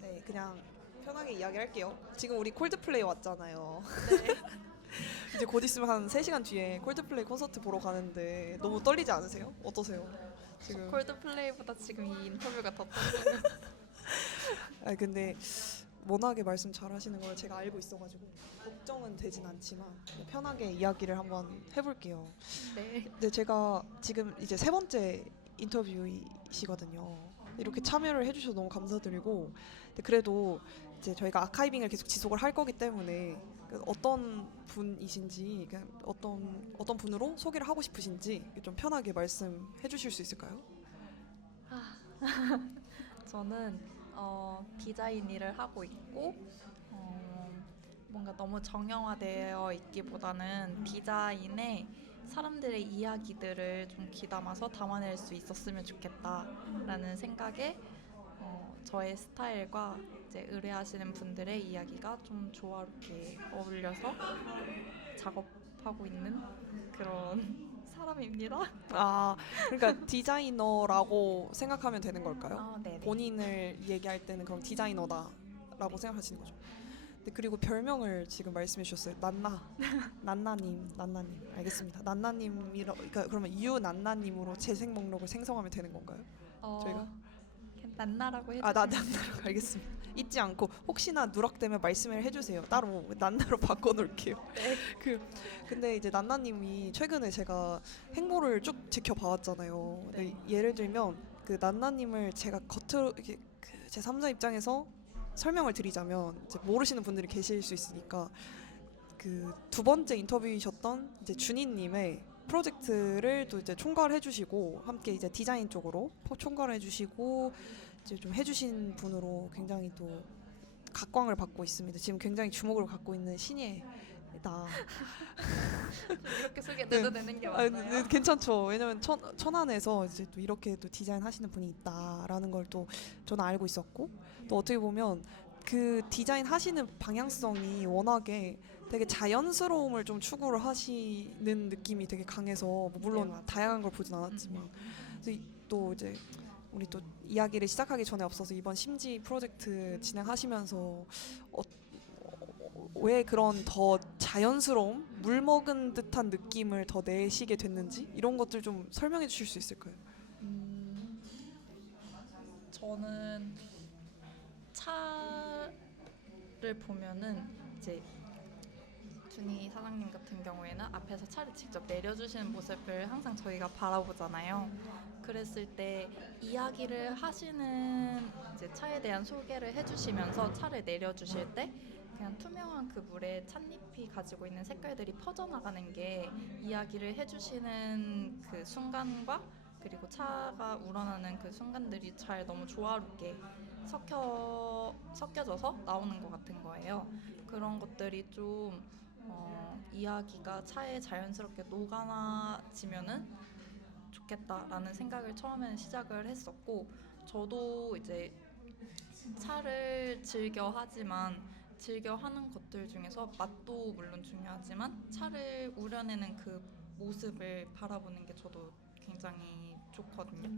네, 그냥 편하게 이야기할게요. 지금 우리 콜드플레이 왔잖아요. 네. 이제 곧 있으면 한 3시간 뒤에 콜드플레이 콘서트 보러 가는데 너무 떨리지 않으세요? 어떠세요? 지금. 콜드플레이보다 지금 이 인터뷰가 더 떨려요. 근데 워낙에 말씀 잘 하시는 걸 제가 알고 있어가지고 걱정은 되진 않지만 편하게 이야기를 한번 해볼게요. 네. 근데 제가 지금 이제 3번째 인터뷰이시거든요. 이렇게 참여를 해주셔서 너무 감사드리고, 근데 그래도 이제 저희가 아카이빙을 계속 지속을 할 거기 때문에 어떤 분이신지, 어떤 분으로 소개를 하고 싶으신지 좀 편하게 말씀해 주실 수 있을까요? 저는 디자인 일을 하고 있고 뭔가 너무 정형화되어 있기보다는 디자인에 사람들의 이야기들을 좀 귀담아서 담아낼 수 있었으면 좋겠다라는 생각에 저의 스타일과 이제 의뢰하시는 분들의 이야기가 좀 조화롭게 어울려서 작업하고 있는 그런 사람입니다. 그러니까 디자이너라고 생각하면 되는 걸까요? 네네. 본인을 얘기할 때는 그럼 디자이너다라고 생각하시는 거죠. 네, 그리고 별명을 지금 말씀해 주셨어요. 난나님. 알겠습니다. 난나님이라, 그러니까 그러면 유난나님으로 재생 목록을 생성하면 되는 건가요? 저희가? 그냥 난나라고 난나로 해주시면 알겠습니다. 잊지 않고 혹시나 누락되면 말씀을 해주세요. 따로 난나로 바꿔놓을게요. 네. 근데 이제 난나님이 최근에 제가 행보를 쭉 지켜봐왔잖아요. 근데 네. 예를 들면 그 난나님을 제가 겉으로 이렇게 제 3자 입장에서 설명을 드리자면 이제 모르시는 분들이 계실 수 있으니까 그 2번째 인터뷰이셨던 이제 준희님의 프로젝트를 또 이제 총괄 해주시고 함께 이제 디자인 쪽으로 총괄 해주시고 이제 좀 해주신 분으로 굉장히 또 각광을 받고 있습니다. 지금 굉장히 주목을 갖고 있는 신예다. 이렇게 소개해도 되는 게 네, 맞나요? 괜찮죠. 왜냐면 천안에서 이제 또 이렇게 또 디자인 하시는 분이 있다라는 걸 또 저는 알고 있었고, 또 어떻게 보면 그 디자인 하시는 방향성이 워낙에 되게 자연스러움을 좀 추구를 하시는 느낌이 되게 강해서, 뭐 물론 맞아요. 다양한 걸 보진 않았지만, 그래서 또 이제 우리 또 이야기를 시작하기 전에 앞서서 이번 심지 프로젝트 진행하시면서 왜 그런 더 자연스러움, 물 먹은 듯한 느낌을 더 내시게 됐는지 이런 것들 좀 설명해 주실 수 있을까요? 음, 저는 차를 보면은 이제 준희 사장님 같은 경우에는 앞에서 차를 직접 내려주시는 모습을 항상 저희가 바라보잖아요. 그랬을 때 이야기를 하시는 이제 차에 대한 소개를 해주시면서 차를 내려주실 때 그냥 투명한 그 물에 찻잎이 가지고 있는 색깔들이 퍼져나가는 게 이야기를 해주시는 그 순간과 그리고 차가 우러나는 그 순간들이 잘 너무 조화롭게 섞여져서 나오는 것 같은 거예요. 그런 것들이 좀 이야기가 차에 자연스럽게 녹아지면은 좋겠다라는 생각을 처음에는 시작을 했었고, 저도 이제 차를 즐겨 하는 것들 중에서 맛도 물론 중요하지만 차를 우려내는 그 모습을 바라보는 게 저도 굉장히 좋거든요.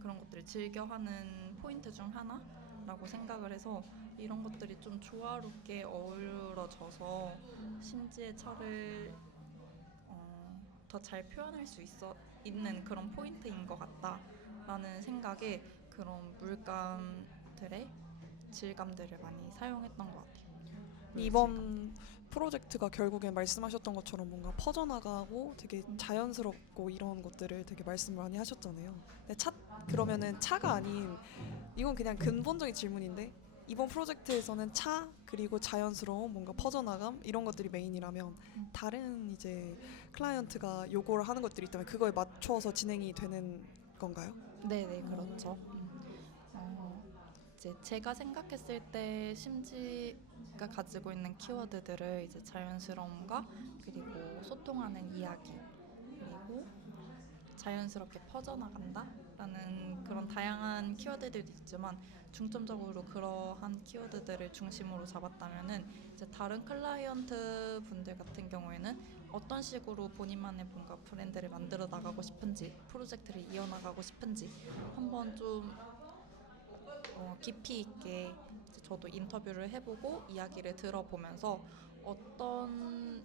그런 것들을 즐겨 하는 포인트 중 하나라고 생각을 해서 이런 것들이 좀 조화롭게 어우러져서 심지의 차를 더 잘 표현할 수 있는 그런 포인트인 것 같다라는 생각에 그런 물감들의 질감들을 많이 사용했던 것 같아요. 이번 프로젝트가 결국엔 말씀하셨던 것처럼 뭔가 퍼져나가고 되게 자연스럽고 이런 것들을 되게 말씀을 많이 하셨잖아요. 근데 그러면은 차가 아닌, 이건 그냥 근본적인 질문인데, 이번 프로젝트에서는 차 그리고 자연스러운 뭔가 퍼져나감 이런 것들이 메인이라면 다른 이제 클라이언트가 요구를 하는 것들이 있다면 그거에 맞춰서 진행이 되는 건가요? 네네, 그렇죠. 이제 제가 생각했을 때 심지가 가지고 있는 키워드들을 이제 자연스러움과 그리고 소통하는 이야기 그리고 자연스럽게 퍼져나간다라는 그런 다양한 키워드들도 있지만 중점적으로 그러한 키워드들을 중심으로 잡았다면은 이제 다른 클라이언트 분들 같은 경우에는 어떤 식으로 본인만의 뭔가 브랜드를 만들어 나가고 싶은지 프로젝트를 이어나가고 싶은지 한번 좀 깊이 있게 이제 저도 인터뷰를 해보고 이야기를 들어보면서 어떤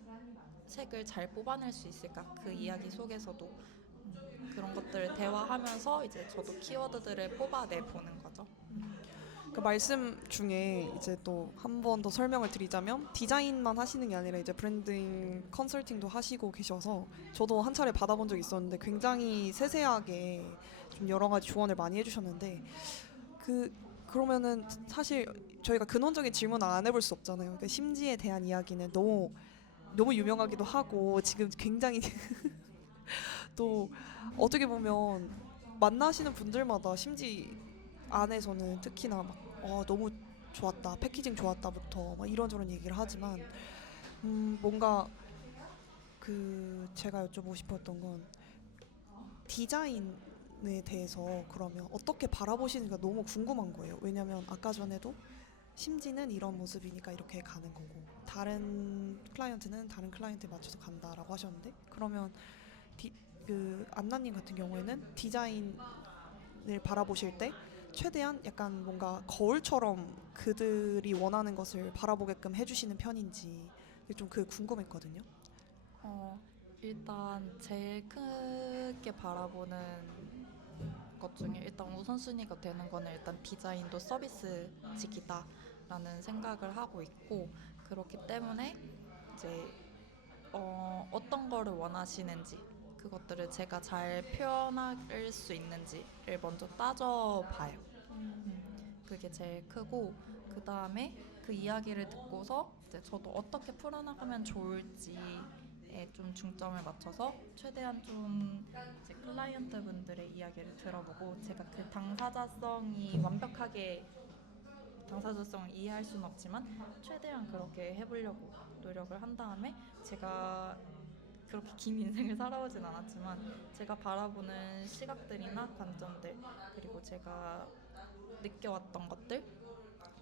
색을 잘 뽑아낼 수 있을까 그 이야기 속에서도 그런 것들을 대화하면서 이제 저도 키워드들을 뽑아내 보는 거죠. 그 말씀 중에 이제 또 한 번 더 설명을 드리자면 디자인만 하시는 게 아니라 이제 브랜딩 컨설팅도 하시고 계셔서 저도 한 차례 받아본 적이 있었는데 굉장히 세세하게 좀 여러 가지 조언을 많이 해주셨는데 그러면은 사실 저희가 근원적인 질문 안 해볼 수 없잖아요. 그러니까 심지에 대한 이야기는 너무 유명하기도 하고 지금 굉장히 또 어떻게 보면 만나시는 분들마다 심지 안에서는 특히나 막 너무 좋았다, 패키징 좋았다부터 막 이런저런 얘기를 하지만 뭔가 제가 여쭤보고 싶었던 건 디자인에 대해서 그러면 어떻게 바라보시는가 너무 궁금한 거예요. 왜냐면 아까 전에도 심지는 이런 모습이니까 이렇게 가는 거고 다른 클라이언트는 다른 클라이언트에 맞춰서 간다라고 하셨는데 그러면 안나님 같은 경우에는 디자인을 바라보실 때 최대한 약간 뭔가 거울처럼 그들이 원하는 것을 바라보게끔 해주시는 편인지 좀 그게 궁금했거든요. 일단 제일 크게 바라보는 것 중에 일단 우선순위가 되는 거는 일단 디자인도 서비스직이다라는 생각을 하고 있고 그렇기 때문에 이제 어떤 거를 원하시는지 그것들을 제가 잘 표현할 수 있는지를 먼저 따져봐요. 그게 제일 크고 그 다음에 그 이야기를 듣고서 이제 저도 어떻게 풀어나가면 좋을지에 좀 중점을 맞춰서 최대한 좀 이제 클라이언트 분들의 이야기를 들어보고 제가 그 당사자성을 이해할 수는 없지만 최대한 그렇게 해보려고 노력을 한 다음에 제가 그렇게 긴 인생을 살아오진 않았지만 제가 바라보는 시각들이나 관점들 그리고 제가 느껴왔던 것들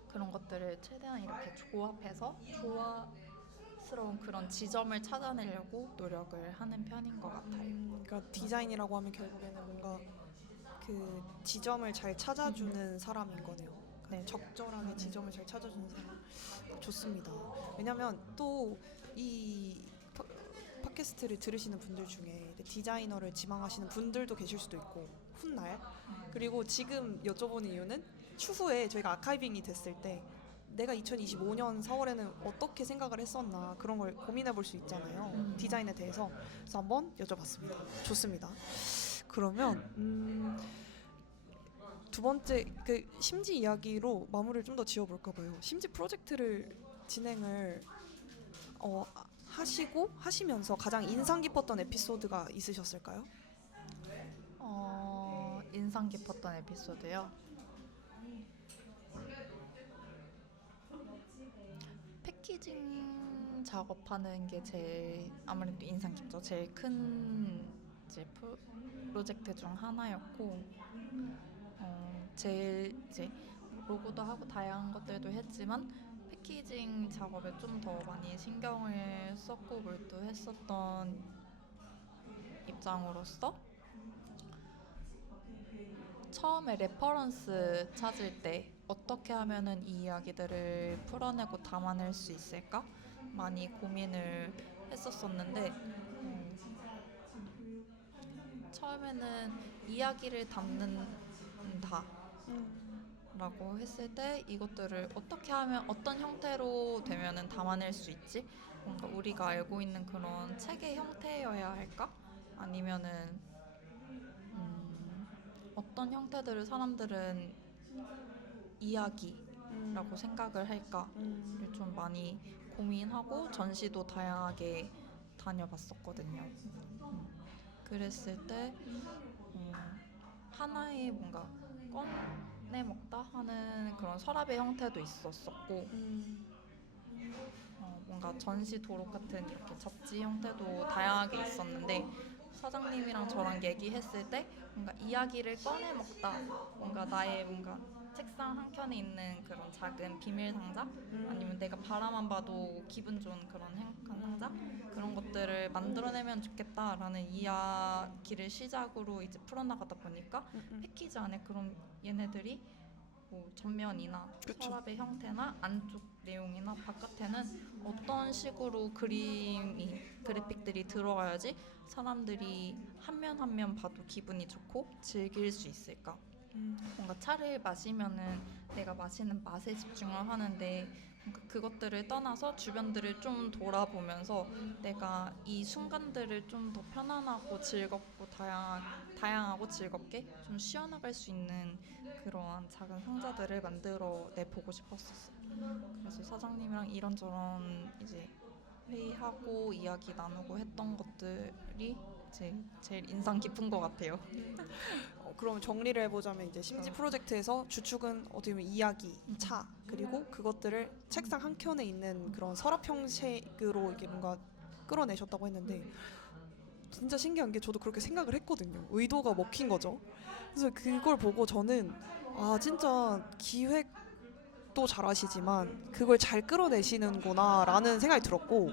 그런 것들을 최대한 이렇게 조합해서 조화스러운 그런 지점을 찾아내려고 노력을 하는 편인 것 같아요. 그러니까 디자인이라고 하면 결국에는 뭔가 그 지점을 잘 찾아주는 사람인 거네요. 네. 적절하게 지점을 잘 찾아주는 사람 좋습니다. 왜냐면 또 이 팟캐스트를 들으시는 분들 중에 디자이너를 지망하시는 분들도 계실 수도 있고 훗날 그리고 지금 여쭤보는 이유는 추후에 저희가 아카이빙이 됐을 때 내가 2025년 4월에는 어떻게 생각을 했었나 그런 걸 고민해 볼 수 있잖아요. 디자인에 대해서. 그래서 한번 여쭤봤습니다. 좋습니다. 그러면 두 번째 심지 이야기로 마무리를 좀 더 지어볼까 봐요. 심지 프로젝트를 진행을 하시면서 가장 인상 깊었던 에피소드가 있으셨을까요? 인상 깊었던 에피소드요. 패키징 작업하는 게 제일 아무래도 인상 깊죠. 제일 큰 이제 프로젝트 중 하나였고 제일 이제 로고도 하고 다양한 것들도 했지만 패키징 작업에 좀 더 많이 신경을 썼고 몰두했었던 입장으로서 처음에 레퍼런스 찾을 때 어떻게 하면은 이 이야기들을 풀어내고 담아낼 수 있을까? 많이 고민을 했었었는데 처음에는 이야기를 담는다 라고 했을 때 이것들을 어떻게 하면 어떤 형태로 되면은 담아낼 수 있지? 뭔가 우리가 알고 있는 그런 책의 형태여야 할까? 아니면은 어떤 형태들을 사람들은 이야기라고 생각을 할까를 좀 많이 고민하고 전시도 다양하게 다녀봤었거든요. 그랬을 때 하나의 뭔가 꺼내 먹다 하는 그런 서랍의 형태도 있었었고 뭔가 전시 도록 같은 이렇게 접지 형태도 다양하게 있었는데 사장님이랑 저랑 얘기했을 때 뭔가 이야기를 꺼내 먹다 뭔가 나의 뭔가 책상 한켠에 있는 그런 작은 비밀 상자 아니면 내가 바라만 봐도 기분 좋은 그런 행복한 상자 그런 것들을 만들어내면 좋겠다라는 이야기를 시작으로 이제 풀어나가다 보니까 패키지 안에 그런 얘네들이 뭐 전면이나 그쵸. 서랍의 형태나 안쪽 내용이나 바깥에는 어떤 식으로 그래픽들이 들어가야지 사람들이 한 면 한 면 봐도 기분이 좋고 즐길 수 있을까? 뭔가 차를 마시면은 내가 마시는 맛에 집중을 하는데 뭔가 그것들을 떠나서 주변들을 좀 돌아보면서 내가 이 순간들을 좀 더 편안하고 즐겁고 다양하고 즐겁게 좀 쉬어나갈 수 있는 그러한 작은 상자들을 만들어 내보고 싶었었어. 그래서 사장님이랑 이런저런 이제 회의하고 이야기 나누고 했던 것들이 이제 제일 인상 깊은 것 같아요. 그럼 정리를 해보자면 이제 심지 프로젝트에서 주축은 어떻게 보면 이야기, 차 그리고 그것들을 책상 한 켠에 있는 그런 서랍 형식으로 이게 뭔가 끌어내셨다고 했는데 진짜 신기한 게 저도 그렇게 생각을 했거든요. 의도가 먹힌 거죠. 그래서 그걸 보고 저는 아 진짜 기획도 잘하시지만 그걸 잘 끌어내시는구나라는 생각이 들었고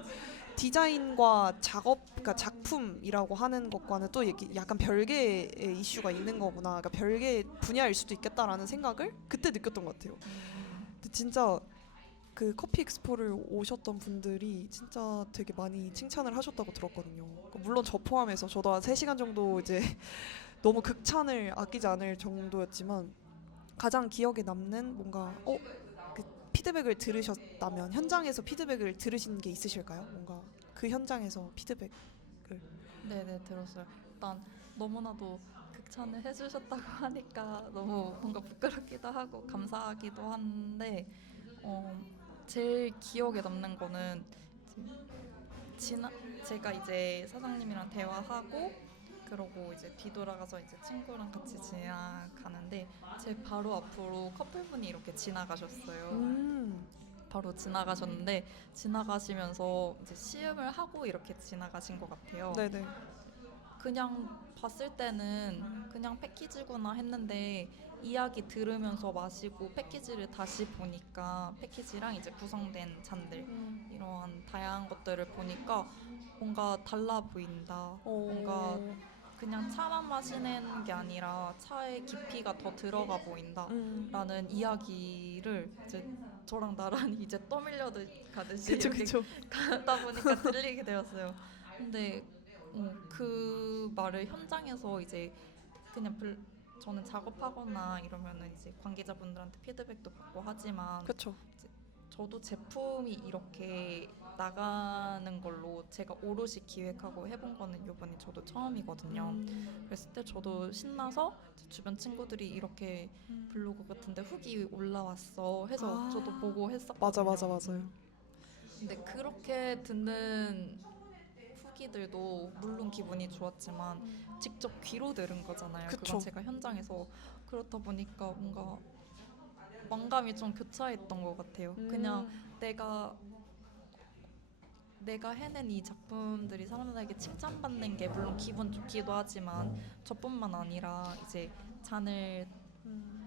디자인과 작업, 그러니까 작품이라고 하는 것과는 또 약간 별개의 이슈가 있는 거구나, 그러니까 별개의 분야일 수도 있겠다라는 생각을 그때 느꼈던 것 같아요. 근데 진짜 그 커피 엑스포를 오셨던 분들이 진짜 되게 많이 칭찬을 하셨다고 들었거든요. 그러니까 물론 저 포함해서 저도 한 3시간 정도 이제 너무 극찬을 아끼지 않을 정도였지만 가장 기억에 남는 뭔가 그 피드백을 들으셨다면 현장에서 피드백을 들으신 게 있으실까요? 뭔가 그 현장에서 피드백을. 네네 들었어요. 일단 너무나도 극찬을 해주셨다고 하니까 너무 뭔가 부끄럽기도 하고 감사하기도 한데 제일 기억에 남는 거는 지나 제가 이제 사장님이랑 대화하고 그러고 이제 뒤돌아가서 이제 친구랑 같이 지나가는데 제 바로 앞으로 커플분이 이렇게 지나가셨어요. 바로 지나가셨는데 지나가시면서 이제 시음을 하고 이렇게 지나가신 것 같아요. 네네. 그냥 봤을 때는 그냥 패키지구나 했는데 이야기 들으면서 마시고 패키지를 다시 보니까 패키지랑 이제 구성된 잔들 이러한 다양한 것들을 보니까 뭔가 달라 보인다. 뭔가 그냥 차만 마시는 게 아니라 차의 깊이가 더 들어가 보인다라는 이야기를 이제 저랑 나란히 이제 떠밀려 가듯이 그쵸 이렇게 그쵸. 가다 보니까 들리게 되었어요. 근데 그 말을 현장에서 이제 그냥 저는 작업하거나 이러면은 이제 관계자분들한테 피드백도 받고 하지만 그쵸. 이제 저도 제품이 이렇게 나가는 걸로 제가 오롯이 기획하고 해본 거는 이번이 저도 처음이거든요. 그랬을 때 저도 신나서 제 주변 친구들이 이렇게 블로그 같은데 후기 올라왔어 해서 저도 보고 했었거든요. 맞아요. 근데 그렇게 듣는 후기들도 물론 기분이 좋았지만 직접 귀로 들은 거잖아요. 그쵸. 그건 제가 현장에서 그렇다 보니까 뭔가 만감이 좀 교차했던 것 같아요. 그냥 내가 해낸 이 작품들이 사람들에게 칭찬받는 게 물론 기분 좋기도 하지만 저뿐만 아니라 이제 잔을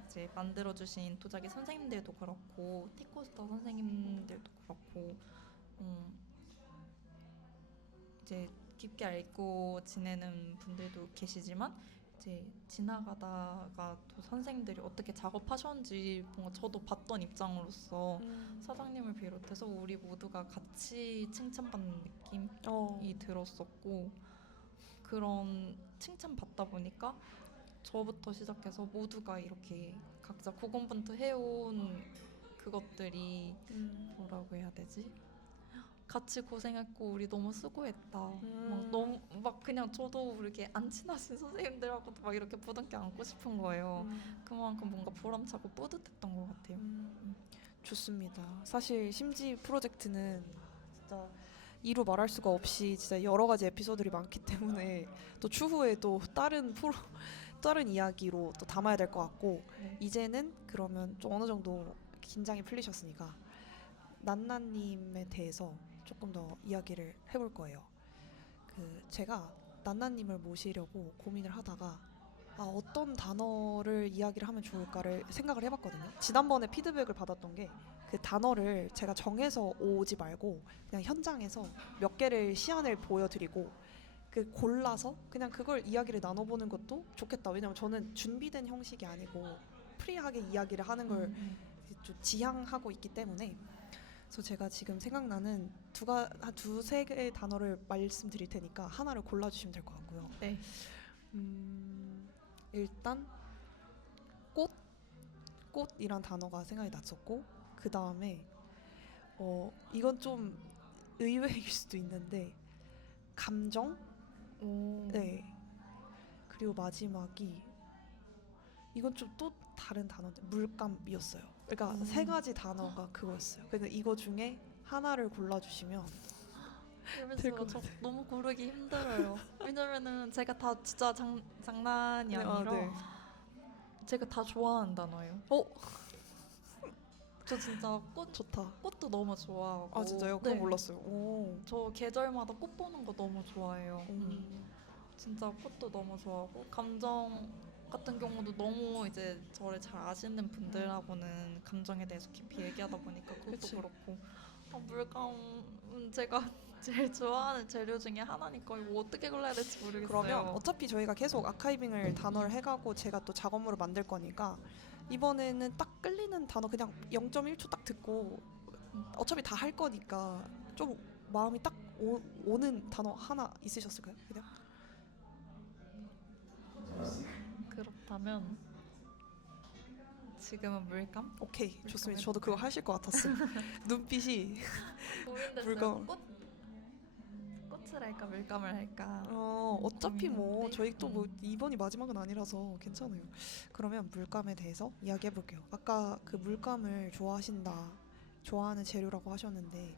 이제 만들어주신 도자기 선생님들도 그렇고 티코스터 선생님들도 그렇고 이제 깊게 알고 지내는 분들도 계시지만 이제 지나가다가 또 선생님들이 어떻게 작업하셨는지 뭔가 저도 봤던 입장으로서 사장님을 비롯해서 우리 모두가 같이 칭찬받는 느낌이 들었었고 그런 칭찬받다 보니까 저부터 시작해서 모두가 이렇게 각자 고군분투 해온 그것들이 뭐라고 해야 되지? 같이 고생했고 우리 너무 수고했다. 막 너무 막 그냥 저도 이렇게 안 친하신 선생님들하고도 막 이렇게 부둥켜 안고 싶은 거예요. 그만큼 뭔가 보람차고 뿌듯했던 것 같아요. 좋습니다. 사실 심지 프로젝트는 진짜 이루 말할 수가 없이 진짜 여러 가지 에피소드들이 많기 때문에 또 추후에 또 다른 이야기로 또 담아야 될 것 같고 이제는 그러면 좀 어느 정도 긴장이 풀리셨으니까 난나님에 대해서 조금 더 이야기를 해볼 거예요. 제가 난나님을 모시려고 고민을 하다가 어떤 단어를 이야기를 하면 좋을까를 생각을 해봤거든요. 지난번에 피드백을 받았던 게 그 단어를 제가 정해서 오지 말고 그냥 현장에서 몇 개를 시안을 보여드리고 그 골라서 그냥 그걸 이야기를 나눠보는 것도 좋겠다. 왜냐면 저는 준비된 형식이 아니고 프리하게 이야기를 하는 걸 좀 지향하고 있기 때문에 그래서 제가 지금 생각나는 한 두세 개의 단어를 말씀드릴 테니까 하나를 골라주시면 될 것 같고요. 네. 일단 꽃이란 단어가 생각이 났었고 그 다음에 이건 좀 의외일 수도 있는데 감정? 오. 네. 그리고 마지막이 이건 좀 또 다른 단어인데 물감이었어요. 그러니까 세 가지 단어가 그거였어요. 근데 이거 중에 하나를 골라주시면 될 것 저 같아요. 너무 고르기 힘들어요. 왜냐면은 제가 다 진짜 장난이 네, 아니라 네. 제가 다 좋아하는 단어예요. 저 진짜 좋다. 꽃도 너무 좋아하고. 아 진짜요? 그건 네. 몰랐어요. 오. 저 계절마다 꽃 보는 거 너무 좋아해요. 음. 진짜 꽃도 너무 좋아하고 감정 같은 경우도 너무 이제 저를 잘 아시는 분들하고는 감정에 대해서 깊이 얘기하다 보니까 그것도 그치. 그렇고 물감은 제가 제일 좋아하는 재료 중에 하나니까 이거 어떻게 골라야 될지 모르겠어요. 그러면 어차피 저희가 계속 아카이빙을 단어를 해가고 제가 또 작업물을 만들 거니까 이번에는 딱 끌리는 단어 그냥 0.1초 딱 듣고 어차피 다 할 거니까 좀 마음이 딱 오는 단어 하나 있으셨을까요? 그냥? 그렇다면 지금은 물감? 오케이 좋습니다. 물감 저도 그거 해볼까요? 하실 것 같았어요. 눈빛이 고민됐어요. 물감. 꽃을 할까 물감을 할까. 어차피 뭐 고민했는데, 저희 또 뭐 이번이 마지막은 아니라서 괜찮아요. 그러면 물감에 대해서 이야기해 볼게요. 아까 그 물감을 좋아하는 재료라고 하셨는데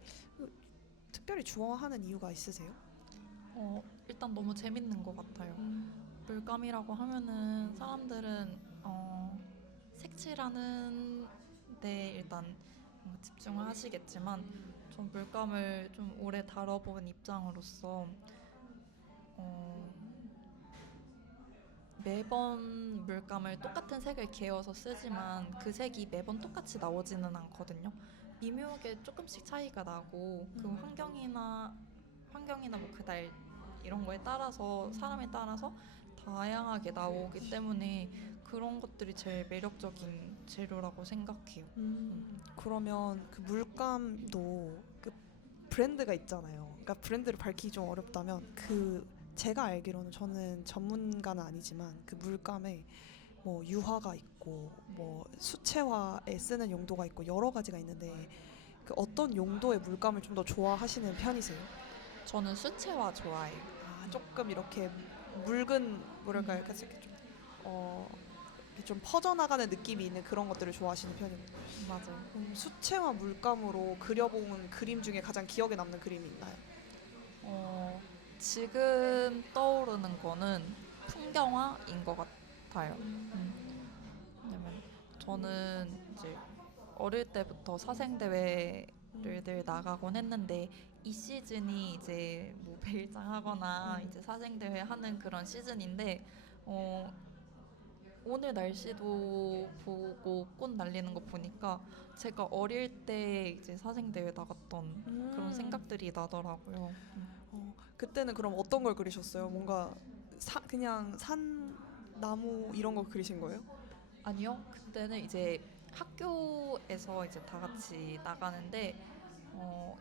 특별히 좋아하는 이유가 있으세요? 일단 너무 재밌는 것 같아요. 물감이라고 하면은 사람들은 색칠하는 데 일단 집중을 하시겠지만 전 물감을 좀 오래 다뤄본 입장으로서 매번 물감을 똑같은 색을 개어서 쓰지만 그 색이 매번 똑같이 나오지는 않거든요. 미묘하게 조금씩 차이가 나고 그 환경이나 뭐 그날 이런 거에 따라서 사람에 따라서 다양하게 나오기 때문에 그런 것들이 제일 매력적인 재료라고 생각해요. 그러면 그 물감도 그 브랜드가 있잖아요. 그러니까 브랜드를 밝히기 좀 어렵다면 그 제가 알기로는 저는 전문가는 아니지만 그 물감에 뭐 유화가 있고 뭐 수채화에 쓰는 용도가 있고 여러 가지가 있는데 그 어떤 용도의 물감을 좀 더 좋아하시는 편이세요? 저는 수채화 좋아해요. 조금 이렇게 묽은 뭐랄까요? 그래서 이렇게 이렇게 좀 퍼져나가는 느낌이 있는 그런 것들을 좋아하시는 편이에요. 맞아요. 수채화 물감으로 그려본 그림 중에 가장 기억에 남는 그림이 있나요? 지금 떠오르는 거는 풍경화인 것 같아요. 왜냐면 저는 이제 어릴 때부터 사생대회를 늘 나가곤 했는데 이 시즌이 이제 뭐 배일장하거나 이제 사생대회 하는 그런 시즌인데 오늘 날씨도 보고 꽃 날리는 거 보니까 제가 어릴 때 이제 사생대회 나갔던 그런 생각들이 나더라고요. 그때는 그럼 어떤 걸 그리셨어요? 뭔가 그냥 산, 나무 이런 거 그리신 거예요? 아니요, 그때는 이제 학교에서 이제 다 같이 나가는데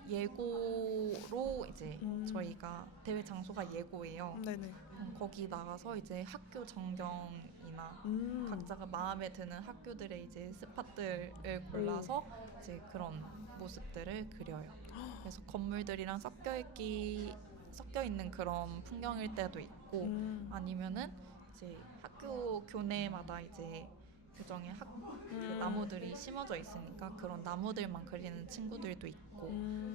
예고로 이제 저희가 대회 장소가 예고예요. 네네. 거기 나가서 이제 학교 전경이나 각자가 마음에 드는 학교들의 이제 스팟들을 골라서 이제 그런 모습들을 그려요. 그래서 건물들이랑 섞여 있는 그런 풍경일 때도 있고 아니면은 이제 학교 교내마다 이제 교정의 그 나무들이 심어져 있으니까 그런 나무들만 그리는 친구들도 있고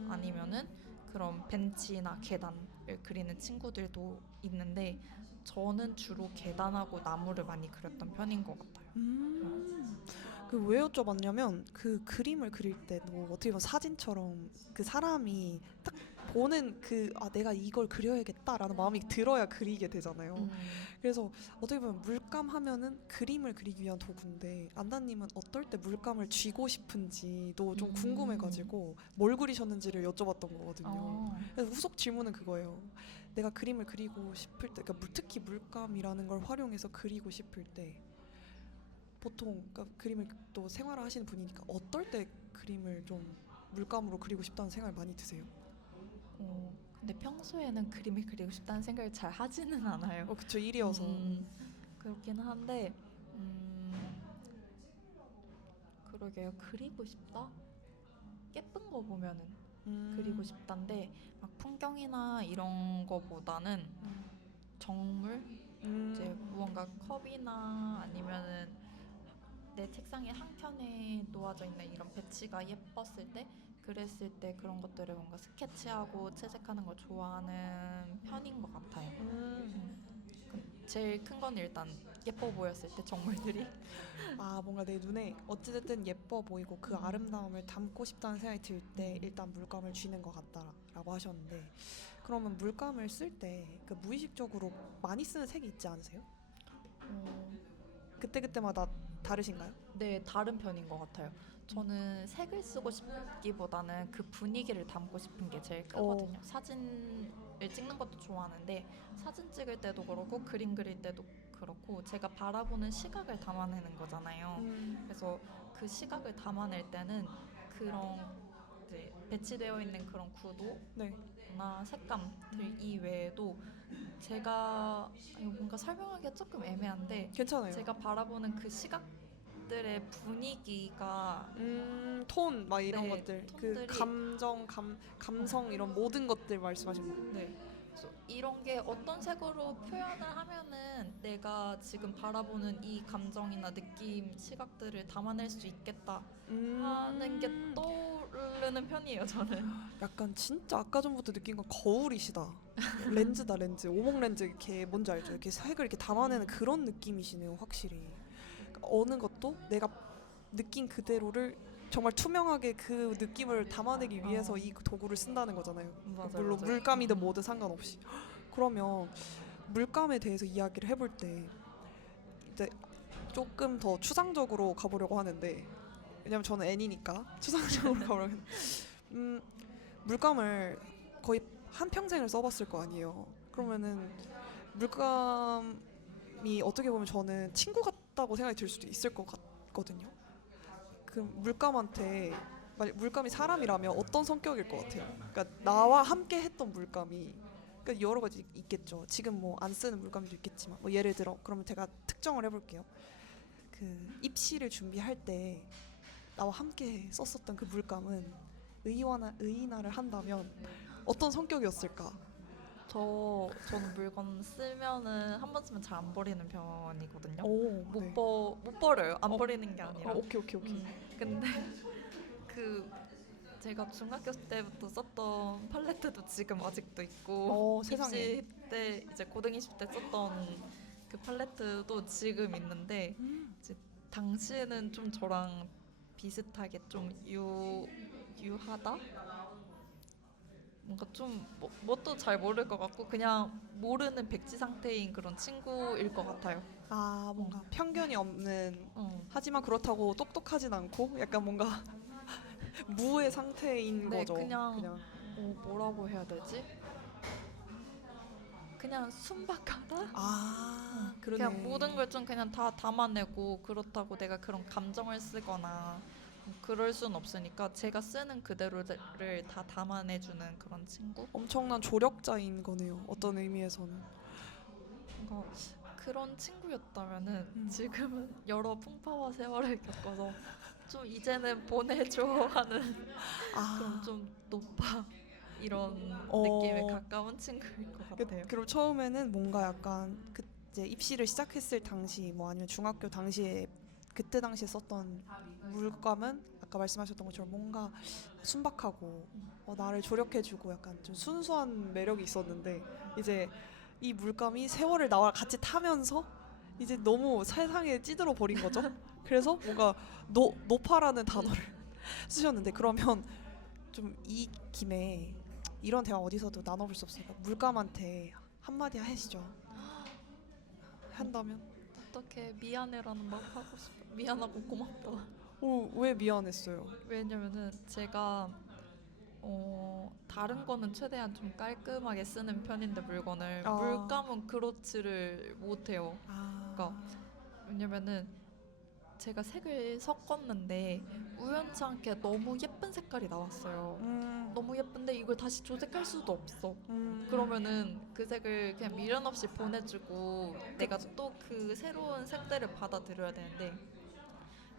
아니면은 그런 벤치나 계단을 그리는 친구들도 있는데 저는 주로 계단하고 나무를 많이 그렸던 편인 것 같아요. 그 왜 여쭤봤냐면 그 그림을 그릴 때도 어떻게 보면 사진처럼 그 사람이 딱 보는 내가 이걸 그려야겠다라는 마음이 들어야 그리게 되잖아요. 그래서 어떻게 보면 물감 하면은 그림을 그리기 위한 도구인데 안다님은 어떨 때 물감을 쥐고 싶은지도 좀 궁금해가지고 뭘 그리셨는지를 여쭤봤던 거거든요. 그래서 후속 질문은 그거예요. 내가 그림을 그리고 싶을 때, 그러니까 특히 물감이라는 걸 활용해서 그리고 싶을 때 보통 그러니까 그림을 또 생활화하시는 분이니까 어떨 때 그림을 좀 물감으로 그리고 싶다는 생각을 많이 드세요? 근데 평소에는 그림을 그리고 싶다는 생각을 잘 하지는 않아요. 그쵸, 일이어서. 그렇긴 한데 그러게요. 그리고 싶다? 예쁜 거 보면은 그리고 싶단데 막 풍경이나 이런 거보다는 정물? 이제 무언가 컵이나 아니면은 내 책상의 한켠에 놓아져 있는 이런 배치가 예뻤을 때 그랬을 때 그런 것들을 뭔가 스케치하고 채색하는 걸 좋아하는 편인 것 같아요. 제일 큰 건 일단 예뻐 보였을 때 정물들이 아, 뭔가 내 눈에 어찌됐든 예뻐 보이고 그 아름다움을 담고 싶다는 생각이 들 때 일단 물감을 쥐는 것 같다라고 하셨는데, 그러면 물감을 쓸 때 그 무의식적으로 많이 쓰는 색이 있지 않으세요? 어, 그때그때마다 다르신가요? 네, 다른 편인 것 같아요. 저는 색을 쓰고 싶기보다는 그 분위기를 담고 싶은 게 제일 크거든요. 사진을 찍는 것도 좋아하는데 사진 찍을 때도 그렇고 그림 그릴 때도 그렇고 제가 바라보는 시각을 담아내는 거잖아요. 그래서 그 시각을 담아낼 때는 그런 이제 배치되어 있는 그런 네. 구도나 색감들 이외에도 제가 이거 뭔가 설명하기가 조금 애매한데 괜찮아요. 제가 바라보는 그 시각들의 분위기가 톤, 막 이런 네, 것들, 그 톤들이 감정, 감성 이런 모든 것들 말씀하시는 거예요. 네. 그래서 이런 게 어떤 색으로 표현을 하면은 내가 지금 바라보는 이 감정이나 느낌, 시각들을 담아낼 수 있겠다 하는 게 떠오르는 편이에요, 저는. 약간 진짜 아까 전부터 느낀 건 거울이시다. 렌즈다, 렌즈. 오목 렌즈, 이렇게 뭔지 알죠? 이렇게 색을 이렇게 담아내는 그런 느낌이시네요, 확실히. 그러니까 어느 것도 내가 느낀 그대로를 정말 투명하게 그 느낌을 담아내기 위해서 이 도구를 쓴다는 거잖아요. 맞아요, 물론 맞아요. 물감이든 뭐든 상관없이. 그러면 물감에 대해서 이야기를 해볼 때 이제 조금 더 추상적으로 가보려고 하는데, 왜냐면 저는 N이니까 추상적으로 가보려고 했는데, 물감을 거의 한 평생을 써봤을 거 아니에요. 그러면은 물감이 어떻게 보면 저는 친구 같다고 생각이 들 수도 있을 것 같거든요. 그 물감한테 만약 물감이 사람이라면 어떤 성격일 것 같아요? 그러니까 나와 함께 했던 물감이, 그러니까 여러 가지 있겠죠. 지금 뭐 안 쓰는 물감도 있겠지만, 뭐 예를 들어 그러면 제가 특정을 해볼게요. 그 입시를 준비할 때 나와 함께 썼었던 그 물감은 의인화를 한다면 어떤 성격이었을까? 저는 물건 쓰면은 한 번 쓰면 잘 안 버리는 편이거든요. 오, 못, 네. 못 버려요. 안 버리는 게 아니라. 오케이, 오케이, 오케이. 근데 그 제가 중학교 때부터 썼던 팔레트도 지금 아직도 있고 세상에. 입시 때 이제 고등 입시 때 썼던 그 팔레트도 지금 있는데 이제 당시에는 좀 저랑 비슷하게 좀 유하다? 뭔가 좀 뭣도 잘 모를 것 같고 그냥 모르는 백지 상태인 그런 친구일 것 같아요. 아, 뭔가 편견이 없는, 어. 하지만 그렇다고 똑똑하진 않고 약간 뭔가 무의 상태인 네, 거죠. 그냥 뭐라고 해야 되지? 그냥 순박하다? 그러네. 그냥 모든 걸 좀 그냥 다 담아내고 그렇다고 내가 그런 감정을 쓰거나 그럴 순 없으니까 제가 쓰는 그대로를 다 담아내주는 그런 친구? 엄청난 조력자인 거네요. 어떤 의미에서는. 뭔가 그런 친구였다면은 지금은 여러 풍파와 세월을 겪어서 좀 이제는 보내줘 하는 그럼 좀 높아 이런 느낌에 가까운 친구일 것 같아요. 그럼 처음에는 뭔가 약간 이제 입시를 시작했을 당시, 뭐 아니면 중학교 당시에 그때 당시에 썼던 물감은 아까 말씀하셨던 것처럼 뭔가 순박하고 나를 조력해주고 약간 좀 순수한 매력이 있었는데, 이제 이 물감이 세월을 나와 같이 타면서 이제 너무 세상에 찌들어 버린 거죠. 그래서 뭔가 노파라는 단어를 쓰셨는데, 그러면 좀 이 김에 이런 대화 어디서도 나눠볼 수 없으니까 물감한테 한마디 하시죠. 한다면? 어떻게 미안해라는 말 하고 싶어. 미안하고 고맙다. 왜 미안했어요? 왜냐면은 제가 다른 거는 최대한 좀 깔끔하게 쓰는 편인데 물건을 물감은 그렇지를 못해요. 그러니까 왜냐면은 제가 색을 섞었는데 우연치 않게 너무 예쁜 색깔이 나왔어요. 너무 예쁜데 이걸 다시 조색할 수도 없어. 그러면은 그 색을 그냥 미련 없이 보내주고 내가 또 그 새로운 색들을 받아들여야 되는데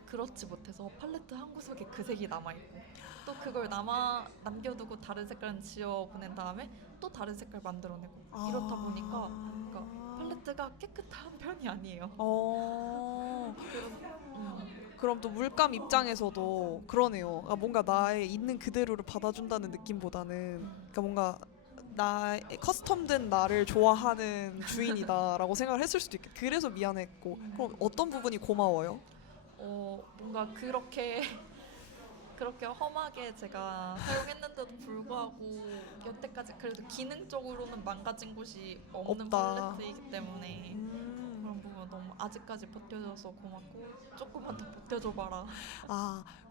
그렇지 못해서 팔레트 한 구석에 그 색이 남아있고 또 그걸 남겨두고 다른 색깔은 지워 보낸 다음에 또 다른 색깔 만들어내고 이렇다 보니까 그러니까 팔레트가 깨끗한 편이 아니에요. 그럼 또 물감 입장에서도 그러네요. 뭔가 나의 있는 그대로를 받아준다는 느낌보다는 그러니까 뭔가 나의 커스텀된 나를 좋아하는 주인이다라고 생각을 했을 수도 있겠. 그래서 미안했고. 그럼 어떤 부분이 고마워요? 뭔가 그렇게 험하게 제가 사용했는데도 불구하고 여태까지 그래도 기능적으로는 망가진 곳이 없는 없다. 팔레트이기 때문에 그런 부분 너무 아직까지 버텨줘서 고맙고 조금만 더 버텨줘봐라.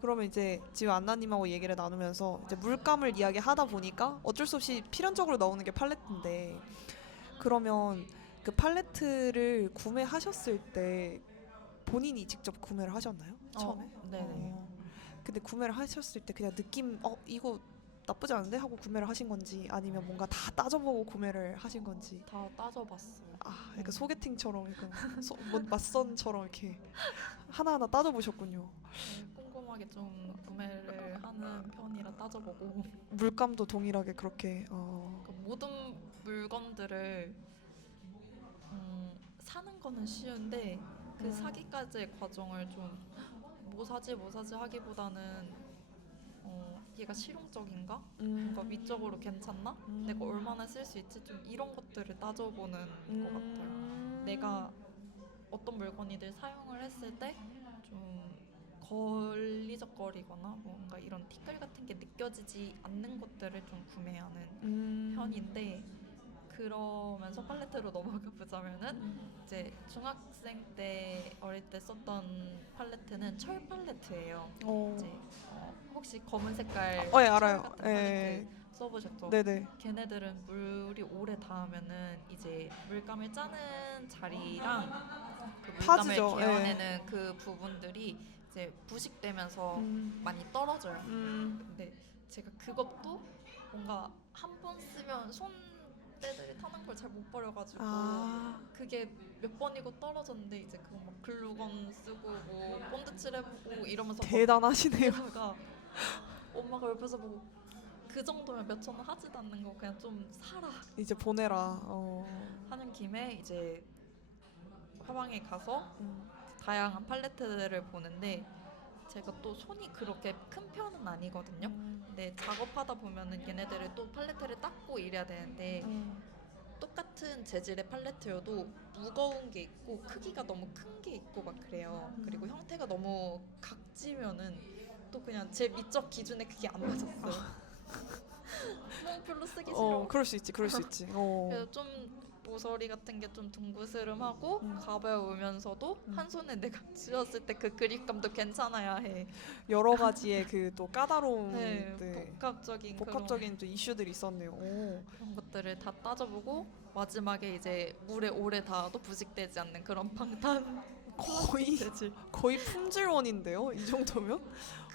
그러면 이제 지금 안나님하고 얘기를 나누면서 이제 물감을 이야기하다 보니까 어쩔 수 없이 필연적으로 나오는 게 팔레트인데 그러면 그 팔레트를 구매하셨을 때 본인이 직접 구매를 하셨나요? 처음에? 네네. 근데 구매를 하셨을 때 그냥 느낌 이거 나쁘지 않은데 하고 구매를 하신 건지 아니면 뭔가 다 따져보고 구매를 하신 건지 다 따져봤어요. 약간 소개팅처럼 약간 맞선처럼 이렇게 하나하나 따져보셨군요. 네, 꼼꼼하게 좀 구매를 하는 편이라 따져보고 물감도 동일하게 그렇게 그러니까 모든 물건들을 사는 거는 쉬운데 그 사기까지의 과정을 좀 뭐 사지 하기보다는 얘가 실용적인가? 뭔가 위적으로 괜찮나? 내가 얼마나 쓸 수 있지? 좀 이런 것들을 따져보는 것 같아요. 내가 어떤 물건이들 사용을 했을 때 좀 걸리적거리거나 뭔가 이런 티끌 같은 게 느껴지지 않는 것들을 좀 구매하는 편인데 그러면서 팔레트로 넘어가 보자면은 이제 중학생 때 어릴 때 썼던 팔레트는 철 팔레트예요. 이제 혹시 검은 색깔 예, 철 알아요. 같은 예. 팔레트 써보셨죠? 네네. 걔네들은 물이 오래 닿으면은 이제 물감을 짜는 자리랑 그 물감을 파지죠. 개어내는 그 부분들이 이제 부식되면서 많이 떨어져요. 근데 제가 그것도 뭔가 한 번 쓰면 손때들이 타는 걸 잘 못 버려가지고 그게 몇 번이고 떨어졌는데 이제 그거 막 글루건 쓰고 뭐 본드 칠해보고 이러면서 대단하시네요. 가 엄마가 옆에서 보고 그 정도면 몇 천 원 하지도 않는 거 그냥 좀 사라 이제 보내라. 하는 김에 이제 화방에 가서 다양한 팔레트들을 보는데 제가 또 손이 그렇게 큰 편은 아니거든요. 근데 작업하다 보면은 얘네들을 또 팔레트를 닦고 이래야 되는데 똑같은 재질의 팔레트여도 무거운 게 있고 크기가 너무 큰 게 있고 막 그래요. 그리고 형태가 너무 각지면은 또 그냥 제 미적 기준에 그게 안 맞았어요. 별로 쓰기 싫어. 그럴 수 있지. 그래서 좀 모서리 같은 게 좀 둥그스름하고 가벼우면서도 한 손에 내가 쥐었을 때 그 그립감도 괜찮아야 해. 여러 가지의 그 또 까다로운 네, 복합적인 또 이슈들이 있었네요. 그런 것들을 다 따져보고 마지막에 이제 물에 오래 닿아도 부식되지 않는 그런 방탄 거의 품질원인데요. 이 정도면?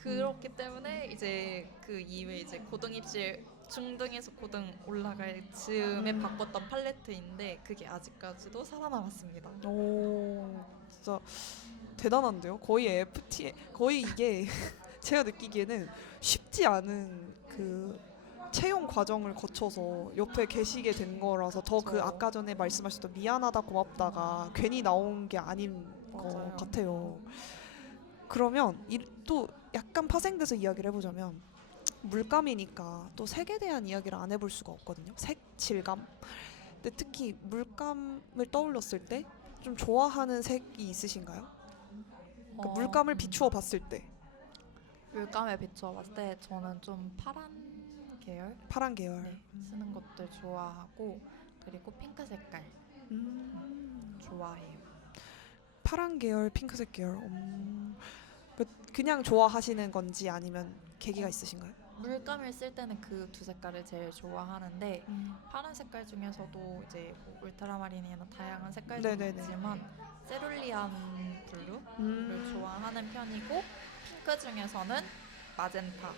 그렇기 때문에 이제 그 이후에 이제 고등 입시 중등에서 고등 올라갈 즈음에 바꿨던 팔레트인데 그게 아직까지도 살아남았습니다. 진짜 대단한데요. 거의 이게 제가 느끼기에는 쉽지 않은 그 채용 과정을 거쳐서 옆에 계시게 된 거라서 더 그 아까 전에 말씀하셨던 미안하다 고맙다가 괜히 나온 게 아닌 것 같아요. 그러면 또 약간 파생돼서 이야기를 해보자면 물감이니까 또 색에 대한 이야기를 안 해볼 수가 없거든요. 색, 질감. 근데 특히 물감을 떠올렸을 때 좀 좋아하는 색이 있으신가요? 그러니까 물감을 비추어 봤을 때. 물감에 비추어 봤을 때 저는 좀 파란 계열 파란 계열. 네, 쓰는 것들 좋아하고 그리고 핑크 색깔 좋아해요. 파란 계열, 핑크색 계열. 그냥 좋아하시는 건지 아니면 계기가 있으신가요? 물감을 쓸 때는 그 두 색깔을 제일 좋아하는데 파란 색깔 중에서도 이제 뭐 울트라마린이나 다양한 색깔들이 네네네. 있지만 세룰리안 블루를 좋아하는 편이고 핑크 중에서는 마젠타,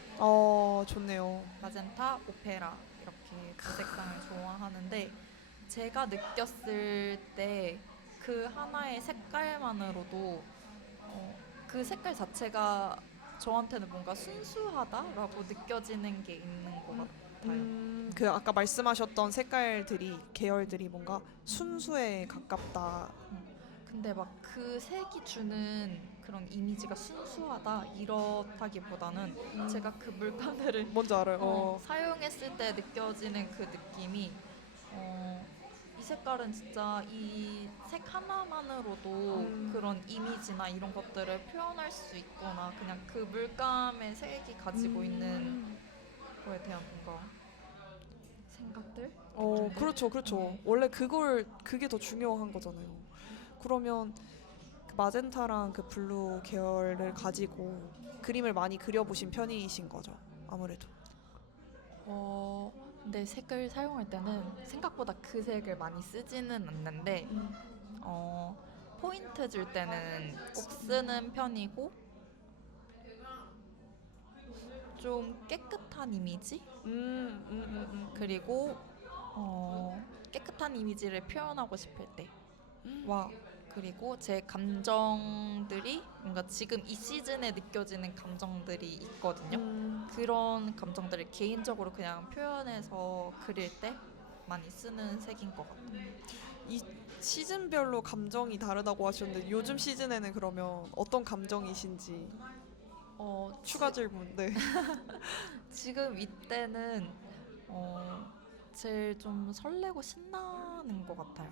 좋네요. 마젠타, 오페라 이렇게 두 색상을 좋아하는데 제가 느꼈을 때 그 하나의 색깔만으로도 그 색깔 자체가 저한테는 뭔가 순수하다라고 느껴지는 게 있는 것 같아요. 그 아까 말씀하셨던 색깔들이 계열들이 뭔가 순수에 가깝다. 근데 막 그 색이 주는 그런 이미지가 순수하다 이렇다기보다는 제가 그 물감들을 뭔지 알아요. 사용했을 때 느껴지는 그 느낌이 이 색깔은 진짜 이 색 하나만으로도 그런 이미지나 이런 것들을 표현할 수 있거나 그냥 그 물감의 색이 가지고 있는 거에 대한 뭔가 생각들? 그렇죠, 그렇죠. 원래 그게 더 중요한 거잖아요. 그러면 그 마젠타랑 그 블루 계열을 가지고 그림을 많이 그려보신 편이신 거죠, 아무래도. 근데 색을 사용할 때는 생각보다 그 색을 많이 쓰지는 않는데 포인트 줄 때는 꼭 쓰는 편이고 좀 깨끗한 이미지? 그리고 깨끗한 이미지를 표현하고 싶을 때와 그리고 제 감정들이 뭔가 지금 이 시즌에 느껴지는 감정들이 있거든요. 그런 감정들을 개인적으로 그냥 표현해서 그릴 때 많이 쓰는 색인 것 같아요. 이 시즌별로 감정이 다르다고 하셨는데 요즘 시즌에는 그러면 어떤 감정이신지 추가 질문. 네. 지금 이때는 제일 좀 설레고 신나는 것 같아요.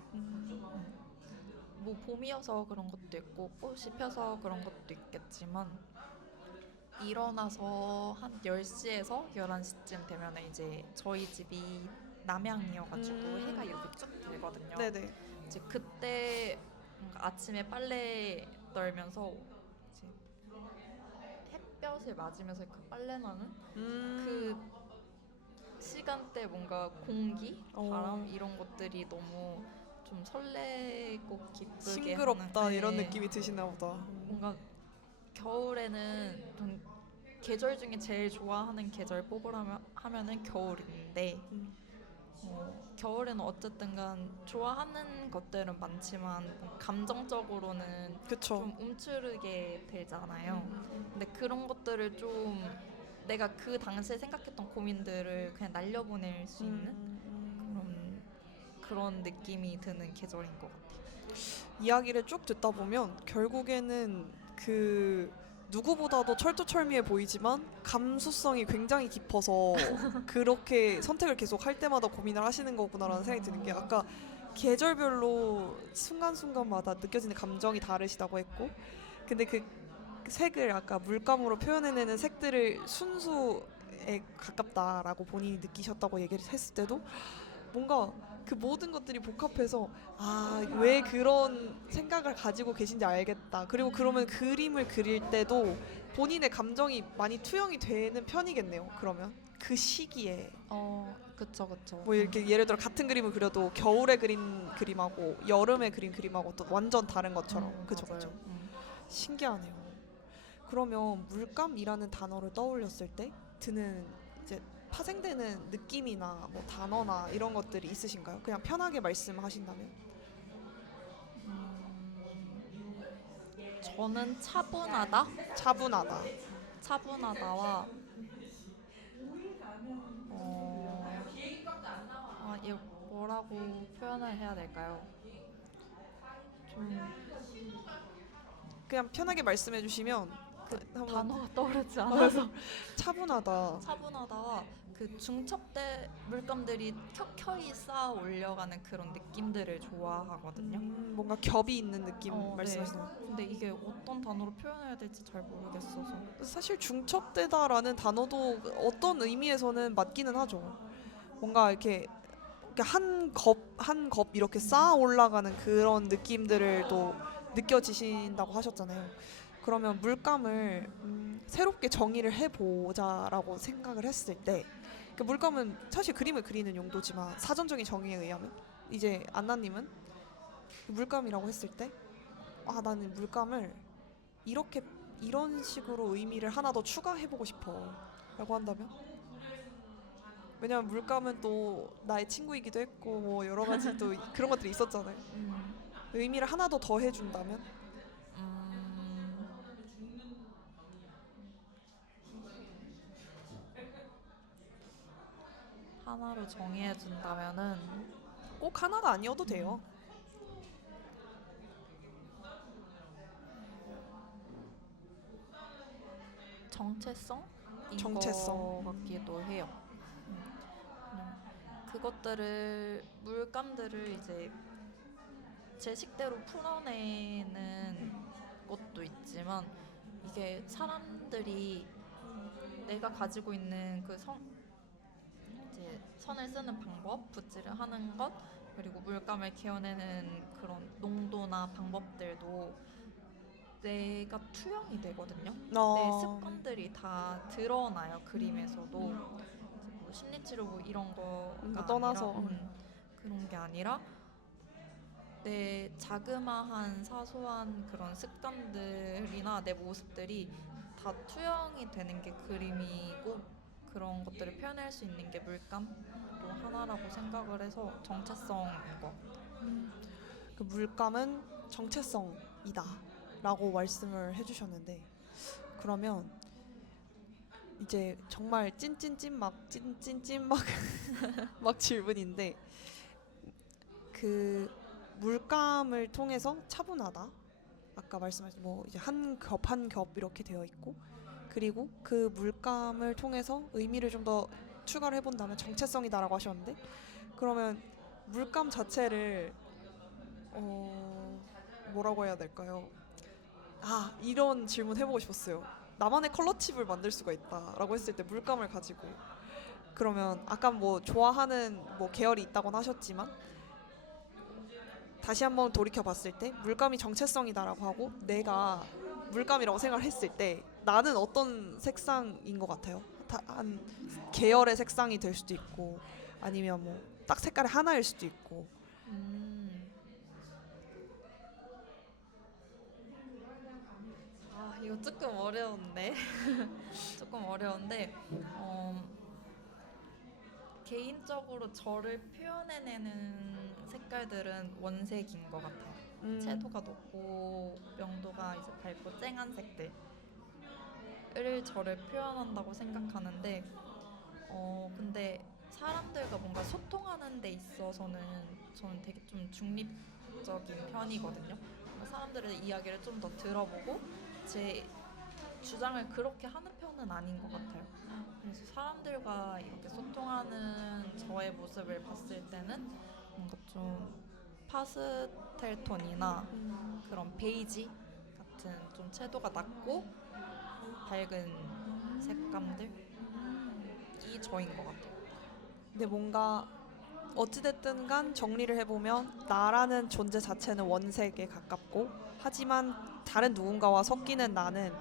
뭐 봄이어서 그런 것도 있고 꽃이 펴서 그런 것도 있겠지만 일어나서 한 10시에서 11시쯤 되면 이제 저희 집이 남향이어가지고 해가 이렇게 쭉 들거든요. 네네. 이제 그때 뭔가 아침에 빨래 널면서 이제 햇볕을 맞으면서 그 빨래 나는 그 시간대 뭔가 공기, 바람 이런 것들이 너무 좀 설레고 기쁘게 싱그럽다 하는, 이런 네. 느낌이 드시나 보다. 뭔가 겨울에는 좀 계절 중에 제일 좋아하는 계절 뽑으라면 하면은 겨울인데 겨울에는 어쨌든간 좋아하는 것들은 많지만 감정적으로는 그쵸. 좀 움츠르게 되잖아요. 근데 그런 것들을 좀 내가 그 당시에 생각했던 고민들을 그냥 날려보낼 수 있는 그런 느낌이 드는 계절인 것 같아요. 이야기를 쭉 듣다 보면 결국에는 그 누구보다도 철두철미해 보이지만 감수성이 굉장히 깊어서 그렇게 선택을 계속 할 때마다 고민을 하시는 거구나라는 생각이 드는 게 아까 계절별로 순간순간마다 느껴지는 감정이 다르시다고 했고 근데 그 색을 아까 물감으로 표현해내는 색들을 순수에 가깝다라고 본인이 느끼셨다고 얘기를 했을 때도 뭔가 그 모든 것들이 복합해서 왜 그런 생각을 가지고 계신지 알겠다. 그리고 그러면 그림을 그릴 때도 본인의 감정이 많이 투영이 되는 편이겠네요. 그러면 그 시기에 그쵸, 그쵸. 뭐 이렇게 예를 들어 같은 그림을 그려도 겨울에 그린 그림하고 여름에 그린 그림하고 또 완전 다른 것처럼 그쵸 맞아요. 그쵸. 신기하네요. 그러면 물감이라는 단어를 떠올렸을 때 드는 이제 파생되는 느낌이나 뭐 단어나 이런 것들이 있으신가요? 그냥 편하게 말씀하신다면? 저는 차분하다? 차분하다. 차분하다와 이거 뭐라고 표현을 해야 될까요? 좀 그냥 편하게 말씀해 주시면 한번 단어가 떠오르지 않아서 차분하다. 차분하다와 그 중첩대 물감들이 켜켜이 쌓아 올려가는 그런 느낌들을 좋아하거든요. 뭔가 겹이 있는 느낌 네. 말씀하시나요? 근데 이게 어떤 단어로 표현해야 될지 잘 모르겠어서 사실 중첩되다라는 단어도 어떤 의미에서는 맞기는 하죠. 뭔가 이렇게 한 컵 이렇게 쌓아 올라가는 그런 느낌들을 또 느껴지신다고 하셨잖아요. 그러면 물감을 새롭게 정의를 해보자라고 생각을 했을 때 그 물감은 사실 그림을 그리는 용도지만 사전적인 정의에 의하면 이제 안나님은 물감이라고 했을 때 아 나는 물감을 이렇게 이런 식으로 의미를 하나 더 추가해보고 싶어 라고 한다면 왜냐면 물감은 또 나의 친구이기도 했고 뭐 여러 가지 또 그런 것들이 있었잖아요. 의미를 하나 더 더해준다면 음, 하나로 정의해 준다면은 꼭 하나가 아니어도 돼요. 정체성인 정체성. 것 같기도 해요. 그것들을 물감들을 이제 제 식대로 풀어내는 것도 있지만 이게 사람들이 내가 가지고 있는 그 이제 선을 쓰는 방법, 붓질을 하는 것 그리고 물감을 개어내는 그런 농도나 방법들도 내가 투영이 되거든요. 내 습관들이 다 드러나요 그림에서도. 뭐 심리치료 뭐 이런 거가 떠나서 아니라 그런 게 아니라 내 자그마한 사소한 그런 습관들이나 내 모습들이 다 투영이 되는 게 그림이고 그런 것들을 표현할 수 있는 게 물감도 하나라고 생각을 해서 정체성인 거. 그 물감은 정체성이다 라고 말씀을 해주셨는데 그러면 이제 정말 찐찐찐 막 질문인데 그 물감을 통해서 차분하다 아까 말씀하신 뭐 이제 한 겹 한 겹 이렇게 되어 있고 그리고 그 물감을 통해서 의미를 좀 더 추가를 해본다면 정체성이다라고 하셨는데 그러면 물감 자체를 뭐라고 해야 될까요? 아 이런 질문 해보고 싶었어요. 나만의 컬러칩을 만들 수가 있다라고 했을 때 물감을 가지고 그러면 아까 뭐 좋아하는 뭐 계열이 있다고는 하셨지만 다시 한번 돌이켜 봤을 때 물감이 정체성이다라고 하고 내가 물감이라고 생각을 했을 때 나는 어떤 색상인 것 같아요? 한 계열의 색상이 될 수도 있고 아니면 뭐 딱 색깔이 하나일 수도 있고 아 이거 조금 어려운데 조금 어려운데 개인적으로 저를 표현해내는 색깔들은 원색인 것 같아요. 채도가 높고 명도가 이제 밝고 쨍한 색들을 저를 표현한다고 생각하는데 근데 사람들과 뭔가 소통하는 데 있어서는 저는 되게 좀 중립적인 편이거든요. 사람들의 이야기를 좀 더 들어보고 제 주장을 그렇게 하는 편은 아닌 것 같아요. 그래서 사람들과 이렇게 소통하는 저의 모습을 봤을 때는 뭔가 좀 파스텔 톤이나 그런 베이지 같은 좀 채도가 낮고 밝은 색감들이 저인 것 같아요. 근데 뭔가 어찌됐든 간 정리를 해보면 나라는 존재 자체는 원색에 가깝고 하지만 다른 누군가와 섞이는 나는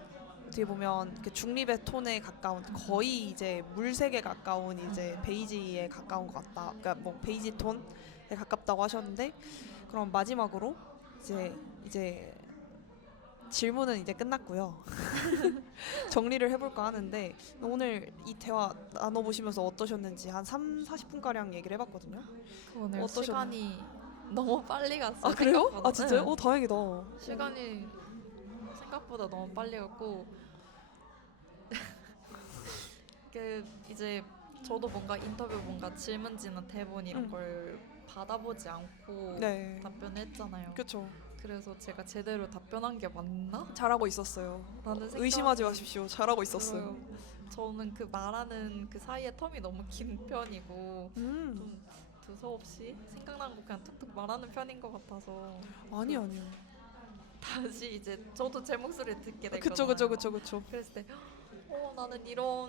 어떻게 보면 그 중립의 톤에 가까운 거의 이제 물색에 가까운 이제 베이지에 가까운 것 같다. 그러니까 뭐 베이지 톤에 가깝다고 하셨는데 그럼 마지막으로 이제 질문은 이제 끝났고요. 정리를 해볼까 하는데 오늘 이 대화 나눠보시면서 어떠셨는지 한 3, 40분가량 얘기를 해봤거든요. 오늘 어떠셨나요? 시간이 너무 빨리 갔어요. 아 그래요? 생각보다. 아 진짜요? 네. 다행이다. 시간이 생각보다 너무 빨리 갔고 그 이제 저도 뭔가 인터뷰 뭔가 질문지나 대본 이런 걸 받아보지 않고 네. 답변했잖아요. 그렇죠. 그래서 제가 제대로 답변한 게 맞나? 잘하고 있었어요. 라는 생각이 의심하지 마십시오. 잘하고 있었어요. 들어요. 저는 그 말하는 그 사이에 텀이 너무 긴 편이고 좀 두서없이 생각나는 거 그냥 툭툭 말하는 편인 것 같아서 아니요. 다시 이제 저도 제 목소리를 듣게 그쵸 됐거든요. 그쵸. 그랬을 때 나는 이런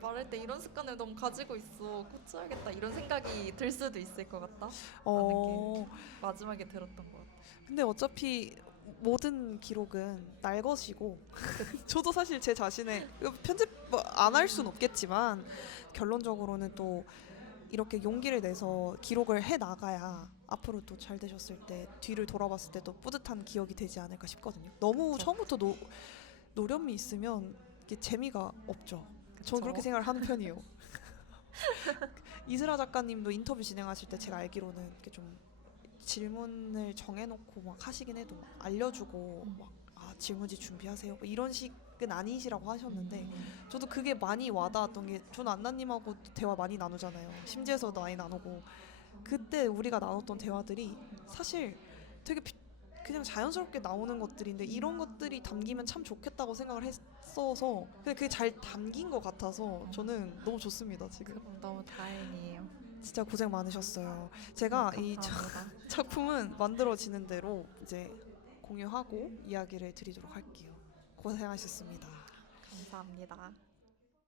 말할 때 이런 습관을 너무 가지고 있어 고쳐야겠다 이런 생각이 들 수도 있을 것 같다 라는 게 마지막에 들었던 것 같아요. 근데 어차피 모든 기록은 날 것이고 저도 사실 제 자신의 편집 안 할 수는 없겠지만 결론적으로는 또 이렇게 용기를 내서 기록을 해 나가야 앞으로 또 잘 되셨을 때 뒤를 돌아봤을 때도 뿌듯한 기억이 되지 않을까 싶거든요. 너무 그쵸. 처음부터 노련미 있으면 이게 재미가 없죠. 저는 그렇게 그쵸. 생각을 하는 편이에요. 이슬아 작가님도 인터뷰 진행하실 때 제가 알기로는 이렇게 좀 질문을 정해놓고 막 하시긴 해도 막 알려주고 막 질문지 준비하세요 뭐 이런 식은 아니시라고 하셨는데 저도 그게 많이 와닿았던 게 저는 안나님하고 대화 많이 나누잖아요. 심지어서도 많이 나누고 그때 우리가 나눴던 대화들이 사실 되게 그냥 자연스럽게 나오는 것들인데 이런 것들이 담기면 참 좋겠다고 생각을 했어서 근데 그게 잘 담긴 것 같아서 저는 너무 좋습니다. 지금 너무 다행이에요. 진짜 고생 많으셨어요. 제가 이 감사합니다. 작품은 만들어지는 대로 이제 공유하고 이야기를 드리도록 할게요. 고생하셨습니다. 감사합니다.